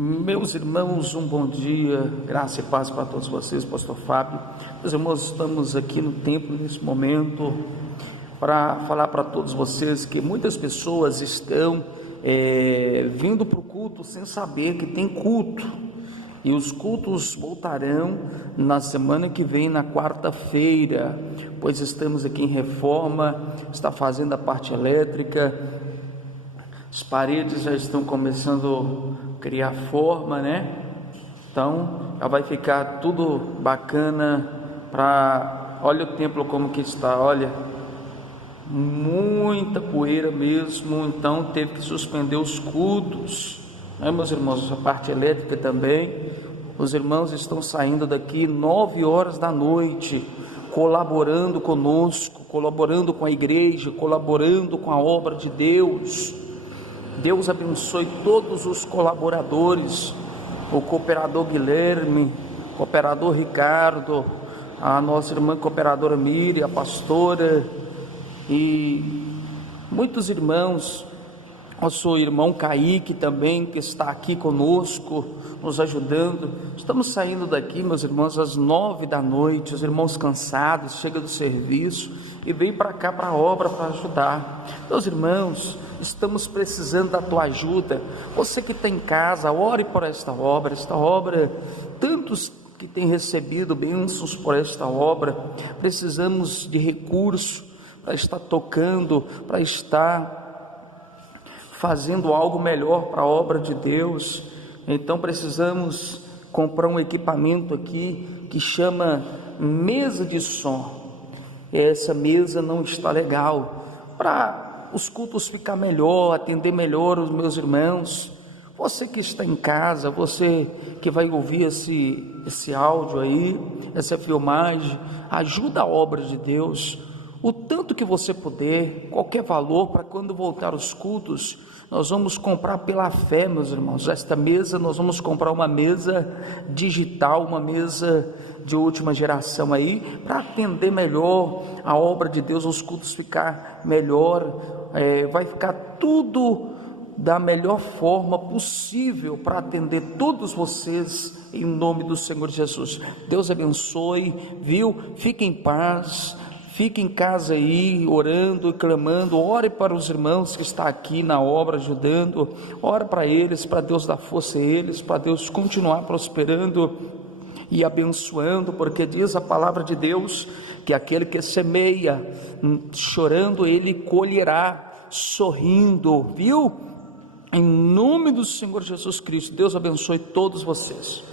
Meus irmãos, um bom dia, graça e paz para todos vocês, pastor Fábio. Meus irmãos, estamos aqui no templo nesse momento para falar para todos vocês que muitas pessoas estão vindo para o culto sem saber que tem culto, e os cultos voltarão na semana que vem, na quarta-feira, pois estamos aqui em reforma, está fazendo a parte elétrica, as paredes já estão começando a criar forma, né? Então já vai ficar tudo bacana. Olha o templo como que está, olha, muita poeira mesmo. Então teve que suspender os cultos, né, meus irmãos? A parte elétrica também. Os irmãos estão saindo daqui 9 horas da noite, colaborando conosco, colaborando com a igreja, colaborando com a obra de Deus. Deus abençoe todos os colaboradores, o cooperador Guilherme, o cooperador Ricardo, a nossa irmã cooperadora Miriam, a pastora e muitos irmãos, nosso irmão Kaique também, que está aqui conosco, nos ajudando. Estamos saindo daqui, meus irmãos, às 9 da noite, os irmãos cansados, chegam do serviço e vêm para cá, para a obra, para ajudar. Meus irmãos, estamos precisando da tua ajuda. Você que está em casa, ore por esta obra, tantos que têm recebido bênçãos por esta obra. Precisamos de recurso para estar tocando, para estar fazendo algo melhor para a obra de Deus. Então precisamos comprar um equipamento aqui que chama mesa de som. Essa mesa não está legal, para os cultos ficar melhor, atender melhor os meus irmãos. Você que está em casa, você que vai ouvir esse áudio aí, essa filmagem, ajuda a obra de Deus, o tanto que você puder, qualquer valor, para quando voltar os cultos, nós vamos comprar pela fé, meus irmãos. Esta mesa, nós vamos comprar uma mesa digital, uma mesa de última geração aí, para atender melhor a obra de Deus, os cultos ficar melhor, vai ficar tudo da melhor forma possível para atender todos vocês, em nome do Senhor Jesus. Deus abençoe, viu? Fique em paz. Fique em casa aí, orando e clamando. Ore para os irmãos que estão aqui na obra, ajudando. Ore para eles, para Deus dar força a eles, para Deus continuar prosperando e abençoando, porque diz a palavra de Deus, que aquele que semeia, chorando, ele colherá, sorrindo, viu? Em nome do Senhor Jesus Cristo, Deus abençoe todos vocês.